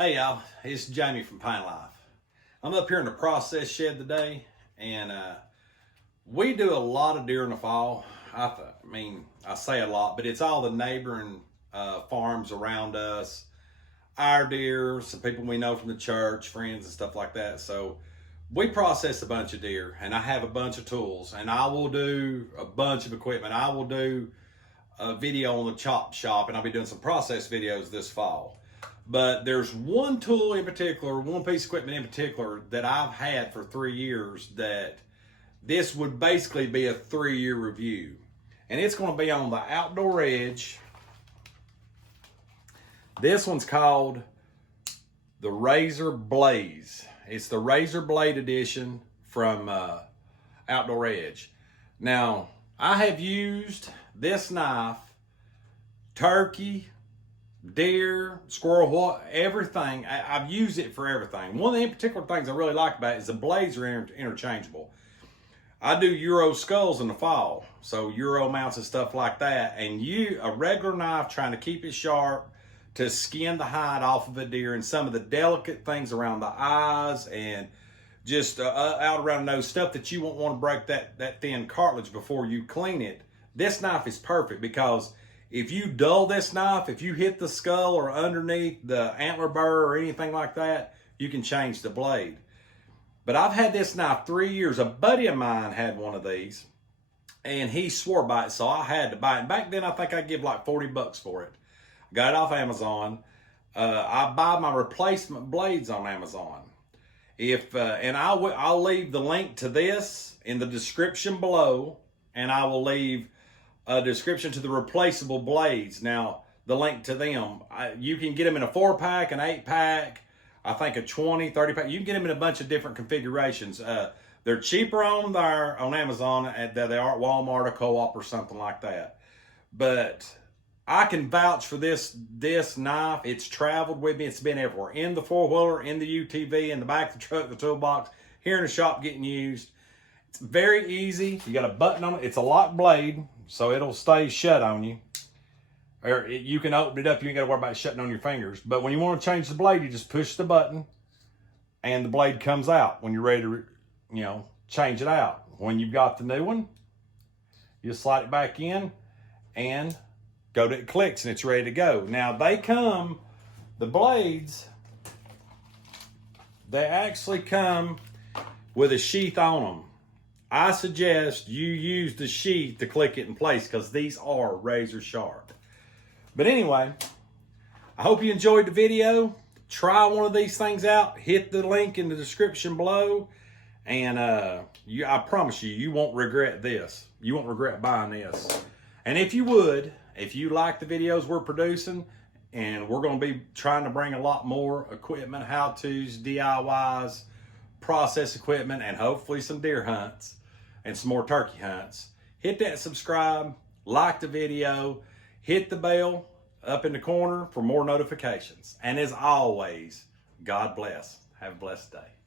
Hey y'all, it's Jamie from Pine Life. I'm up here in the process shed today, and we do a lot of deer in the fall. I say a lot, but it's all the neighboring farms around us, our deer, some people we know from the church, friends and stuff like that. So we process a bunch of deer, and I have a bunch of tools, and I will do a bunch of equipment. I will do a video on the chop shop, and I'll be doing some process videos this fall. But there's one tool in particular, one piece of equipment in particular that I've had for 3 years that this would basically be a 3-year review. And it's going to be on the Outdoor Edge. This one's called the Razor Blaze. It's the Razor Blade edition from Outdoor Edge. Now, I have used this knife, turkey, deer, squirrel, everything. I've used it for everything. One of the particular things I really like about it is the blades are interchangeable. I do Euro skulls in the fall, so Euro mounts and stuff like that. And a regular knife trying to keep it sharp to skin the hide off of a deer and some of the delicate things around the eyes and just out around the nose, stuff that you won't want to break that thin cartilage before you clean it. This knife is perfect because if you dull this knife, if you hit the skull or underneath the antler burr or anything like that, you can change the blade. But I've had this knife 3 years. A buddy of mine had one of these, and he swore by it, so I had to buy it. Back then, I think I'd give like $40 for it. Got it off Amazon. I buy my replacement blades on Amazon. I'll leave the link to this in the description below, and I will leave a description to the replaceable blades. Now, the link to them, you can get them in a 4-pack, an 8-pack, I think a 20, 30-pack. You can get them in a bunch of different configurations. They're cheaper on Amazon than they are at Walmart or Co-op or something like that. But I can vouch for this knife. It's traveled with me. It's been everywhere. In the 4-wheeler, in the UTV, in the back of the truck, the toolbox, here in the shop getting used. It's very easy. You got a button on it. It's a lock blade, so it'll stay shut on you. Or you can open it up. You ain't got to worry about it shutting on your fingers. But when you want to change the blade, you just push the button, and the blade comes out when you're ready to, change it out. When you've got the new one, you slide it back in, and it clicks, and it's ready to go. Now, the blades, they actually come with a sheath on them. I suggest you use the sheath to click it in place because these are razor sharp. But anyway, I hope you enjoyed the video. Try one of these things out. Hit the link in the description below. And I promise you won't regret this. You won't regret buying this. And if you like the videos we're producing, and we're going to be trying to bring a lot more equipment, how-tos, DIYs, process equipment, and hopefully some deer hunts and some more turkey hunts, hit that subscribe, like the video, hit the bell up in the corner for more notifications. And as always, God bless. Have a blessed day.